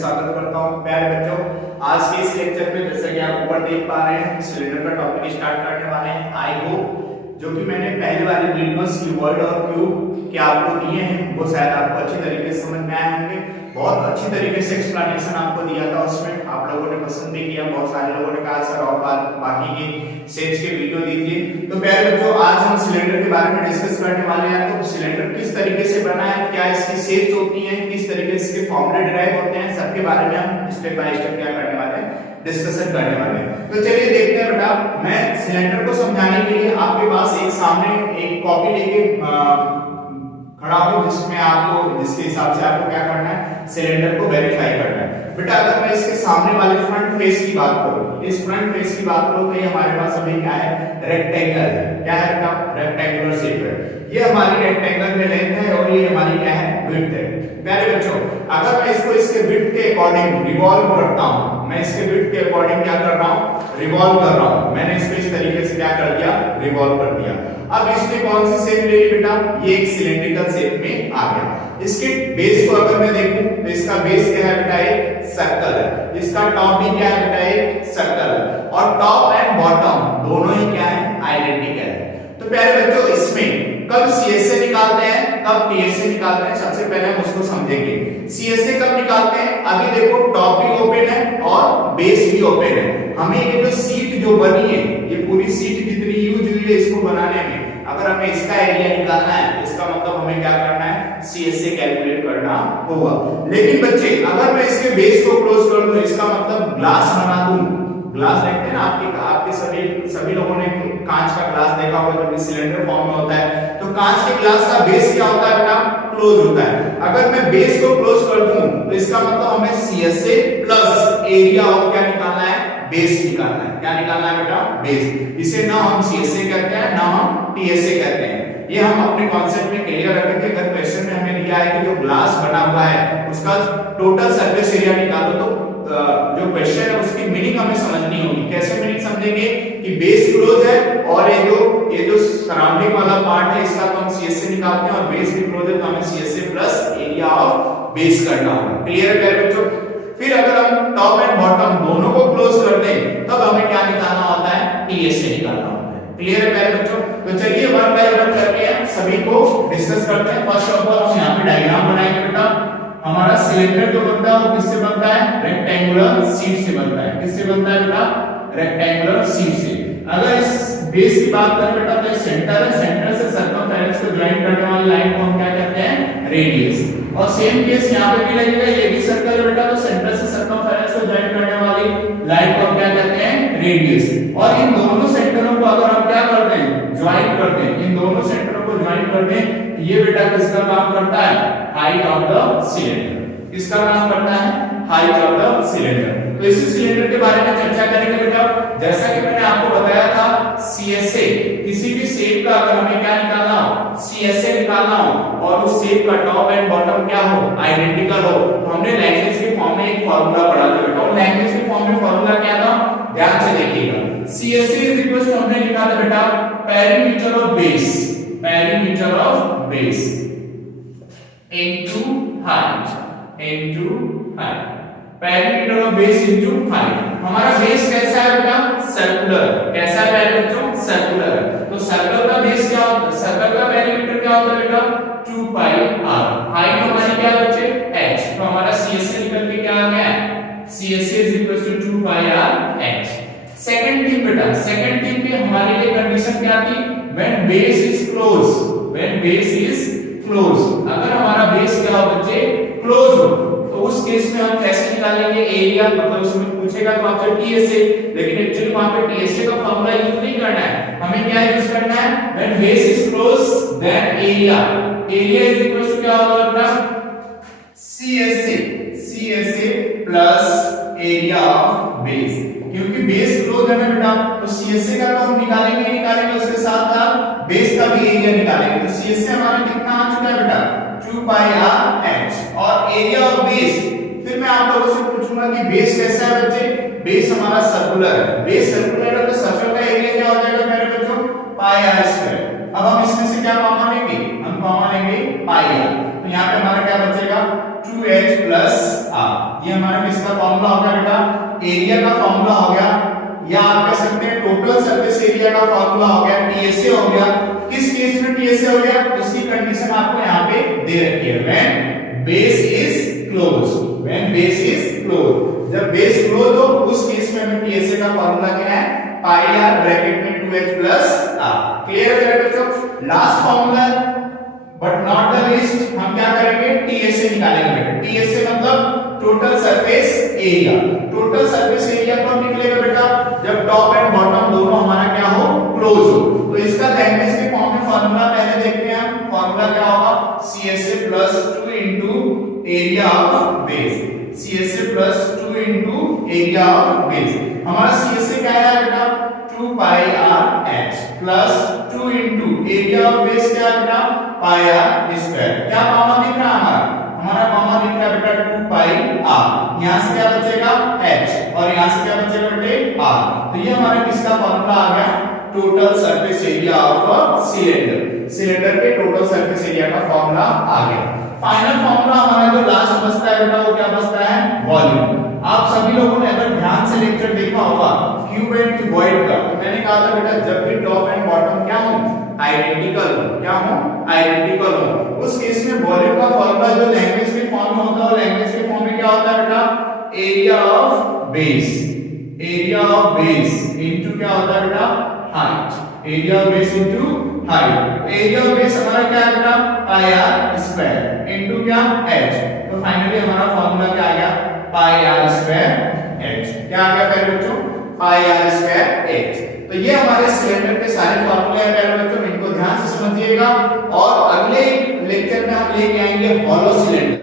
स्वागत करता हूं। प्यारे बच्चों, आज के इस लेक्चर में जैसा कि आप ऊपर देख पा रहे हैं सिलेंडर का टॉपिक स्टार्ट करने वाले हैं। आई होप जो कि मैंने पहले वाली वीडियोस की वर्ड और क्यूब के आपको दिए हैं वो शायद आपको अच्छी तरीके से समझ में आए होंगे। बहुत अच्छी तरीके से एक्सप्लेनेशन आपको दिया था, उसमें आप लोगों ने पसंद भी किया। बहुत सारे लोगों ने कहा सर और बाकी के सेट्स के वीडियो दीजिए। तो प्यारे बच्चों, आज हम सिलेंडर के बारे में डिस्कस करने वाले हैं। तो सिलेंडर किस तरीके से बना है, क्या इसकी शेप्स होती हैं, किस तरीके से इसके फॉर्मूले डिराइव होते हैं, सबके बारे में हम स्टेप बाय स्टेप क्या करने वाले हैं, डिस्कशन करने वाले हैं। तो चलिए देखते हैं बेटा। मैं सिलेंडर को समझाने के लिए आपके पास एक सामने एक कॉपी लेके खड़ा हूं, जिसमें आपको जिसके हिसाब से आपको क्या करना है, सिलेंडर को वेरीफाई करना है। बेटा अगर मैं इसके सामने वाले फ्रंट फेस की बात करूं, इस फ्रंट फेस की बात करूं, तो ये हमारे पास अभी क्या है, रेक्टेंगल है। क्या है बेटा? रेक्टेंगुलर शेप है। ये हमारी रेक्टेंगल में लेंथ है और ये हमारी क्या है, विड्थ है। प्यारे बच्चों, अगर मैं इसको इसके विड्थ के अकॉर्डिंग रिवॉल्व करता हूं, मैं इसके विड्थ के अकॉर्डिंग क्या कर रहा हूं, रिवॉल्व कर रहा हूं। मैंने इसको इस तरीके से क्या कर दिया, रिवॉल्व कर दिया। अब इसने कौन सी शेप ले ली बेटा? ये एक सिलेंड्रिकल शेप में आ गया। इसके बेस को अगर मैं देखूं तो इसका बेस क्या है बेटा? एक सर्कल है। इसका टॉप भी क्या है बेटा? एक सर्कल है। और टॉप एंड बॉटम दोनों ही क्या है, आइडेंटिकल है। तो प्यारे बच्चों, इसमें कब सीएसए निकालते हैं, कब टीएसए निकालते हैं, सबसे पहले हम उसको समझेंगे। सीएसए कब निकालते हैं? अभी देखो टॉप भी ओपन है और बेस भी ओपन है। हमें ये जो सीट जो बनी है, ये पूरी सीट जितनी यूज हुई है इसको बनाने में, अगर हमें इसका एरिया निकालना है, इसका मतलब हमें क्या करना है, सीएसए कैलकुलेट करना होगा। लेकिन बच्चे, अगर मैं इसके बेस को क्लोज कर दूं, इसका मतलब ग्लास बना दूं, ग्लास देखते हैं ना, आपके सभी लोगों ने कांच का ग्लास देखा होगा जो कि सिलेंडर फॉर्म में होता है। तो कांच के ग्लास का बेस क्या होता है बेटा? क्लोज होता है। अगर मैं बेस को क्लोज कर दूं तो इसका मतलब हमें सीएसए प्लस एरिया ऑफ क्या निकालना है, बेस निकालना है। क्या निकालना है बेटा? बेस। इसे ना हम सीएसए कहते हैं ना हम टीएसए कहते हैं। ये हम अपने कॉन्सेप्ट में क्लियर रखेंगे। अगर क्वेश्चन में हमें दिया है कि जो ग्लास बना हुआ है उसका टोटल सरफेस एरिया निकालो, तो जो क्वेश्चन है उसकी मीनिंग हमें समझनी होगी। कैसे मीनिंग समझेंगे कि बेस क्लोज है और ये जो सराउंडिंग वाला पार्ट है इसका तो हम सीएसए निकालते हैं, और बेस भी क्लोज है तो हमें CSA plus area of base करना होगा। क्लियर है बच्चों? फिर अगर हम टॉप एंड बॉटम दोनों को क्लोज कर दें तब हमें क्या निकालना होता है, टीएसए निकालना होता है। क्लियर है प्यारे बच्चों? तो चलिए वन बाय वन करके हम सभी को डिस्कस करते हैं। फर्स्ट ऑफ ऑल हम यहाँ पे डायग्राम बनाएंगे बेटा। हमारा सिलेंडर जो बनता है वो किससे बनता है? रेक्टेंगुलर शीट से बनता है। किससे बनता है बेटा? रेक्टेंगुलर शीट से। अगर इस बेस की बात करें बेटा तो सेंटर है, सेंटर से सर्कमफेरेंस को ज्वाइन करने वाली लाइन को हम क्या कहते हैं? रेडियस। और सेम केस यहाँ पे भी लगेगा, ये भी सर्कल है बेटा, तो सेंटर से सर्कमफेरेंस को ज्वाइन करने वाली लाइन को हम क्या कहते हैं? रेडियस। और इन दोनों सेंटरों को अगर हम क्या करते हैं, ज्वाइन करते हैं, इन दोनों सेंटरों को ज्वाइन करते हैं, ये बेटा किसका काम करता है? Height of the cylinder. किसका काम करता है? Height of the cylinder. तो इसी सिलेंडर के बारे में चर्चा करेंगे बेटा। जैसा कि मैंने आपको बताया था, सीएसए किसी भी शेप का अगर हमें क्या निकालना हो, सीएसए निकालना हो, और उस शेप का टॉप एंड बॉटम क्या हो, आइडेंटिकल हो, तो हमने लैंग्वेज के फॉर्म में एक फार्मूला पढ़ा था बेटा। और लैंग्वेज के फॉर्म में फार्मूला क्या था, ध्यान से देखिएगा। सीएसए इज इक्वल टू हमने लिखा था बेटा perimeter of base, perimeter of base into height, into height, perimeter of base into height. हमारा बेस कैसा है बेटा? सर्कुलर। कैसा है प्यारे बच्चों? सर्कुलर। तो सर्कल का बेस क्या होता है, सर्कल का पेरीमीटर क्या होता है बेटा? 2 पाई r। हाइट हमारी क्या बच्चे? h। तो हमारा सीएसए निकल के क्या आ गया? सीएसए इज इक्वल टू 2 पाई r h। सेकंड थिंग बेटा, सेकंड थिंग पे हमारे लिए कंडीशन क्या थी? When base is close, when base is close. अगर हमारा बेस क्या हो बच्चे? क्लोज हो, तो उस केस में हम कैसे निकालेंगे एरिया? मतलब उसमें पूछेगा तो आपसे टीएसए, लेकिन एक्चुअली वहां पे टीएसए का फार्मूला यूज नहीं करना है, हमें क्या यूज करना है? When base is close then area, area is equal to क्या होगा बेटा? CSA, CSA plus area of base. क्योंकि बेस क्लोज है ना बेटा, तो सीएसए का तो हम निकालेंगे ही निकालेंगे, उसके साथ साथ बेस का भी एरिया निकालेंगे। तो सीएसए हमारा कितना आ चुका है बेटा? 2 पाई r h। और एरिया ऑफ बेस, फिर मैं आप लोगों से पूछूंगा कि बेस कैसा है बच्चे? बेस हमारा सर्कुलर है। बेस सर्कुलर है तो सर्कल का एरिया क्या हो जाएगा मेरे बच्चों? पाई r स्क्वायर। अब हम इसमें से क्या कॉमन लेंगे? हम कॉमन लेंगे पाई r। तो यहाँ पे हमारा क्या बचेगा? 2 2h प्लस r। ये हमारा किसका फॉर्मूला हो गया बेटा? एरिया का फॉर्मूला हो गया, या आप कह सकते हैं टोटल सरफेस एरिया का फॉर्मूला हो गया, टीएसए हो गया। किस केस में टीएसए हो गया? उसकी कंडीशन आपको यहाँ पे दे रखी है, when base is close. When base is close, जब बेस क्लोज हो उस केस में हमें टीएसए का फॉर्मूला क्या है? पाई आर ब्रैकेट में 2h प्लस r। क्लियर है बच्चों? Last formula but not the least, हम क्या करेंगे? टीएसए निकालेंगे बेटा। टीएसए मतलब total surface area. Total surface area कब निकलेगा बेटा? जब टॉप एंड बॉटम दोनों हमारा क्या हो? क्लोज हो। तो इसका लैंग्वेज के फॉर्म में फार्मूला पहले देखते हैं हम। फार्मूला क्या होगा? CSA plus 2 into area of base. CSA plus 2 into area of base. हमारा CSA क्या है बेटा? 2 पाई r h plus 2 into area of base क्या है बेटा? पाई r स्क्वायर। क्या कॉमन दिख रहा है हमारा कॉमन दिख रहा है बेटा 2 पाई r। यहां से क्या बचेगा? h, और यहां से क्या बचेगा बेटे? r। तो ये हमारा किसका फॉर्मूला आ गया? Total surface area of a cylinder. Cylinder के टोटल सरफेस एरिया का फॉर्मूला आ गया। फाइनल फॉर्मूला हमारा जो लास्ट बचता है बेटा, वो क्या बचता है? वॉल्यूम। आप सभी लोगों ने अगर ध्यान से लेक्चर देखा होगा क्यूब एंड क्यूबॉइड का, तो मैंने कहा था बेटा जब भी टॉप एंड बॉटम क्या हो? आइडेंटिकल हो। क्या हो? आइडेंटिकल हो। उस केस में वॉल्यूम का फॉर्मूला जो लैंग्वेज के फॉर्म में होता है, वो लैंग्वेज के फॉर्म में क्या होता है बेटा? Area of base. Area of base into क्या होता है बेटा? Height. Area of base into height. Area of base हमारा क्या है बेटा? पाई आर स्क्वायर इनटू क्या? h। तो फाइनली हमारा फॉर्मूला क्या आ गया? पाई आर स्क्वायर h। क्या आ गया पहले बच्चों? पाई आर स्क्वायर h। तो ये हमारे सिलेंडर के सारे फॉर्मूले हैं पहले बच्चों, इनको ध्यान से समझिएगा। और अगले लेक्चर में हम लेके आएंगे हॉलो सिलेंडर।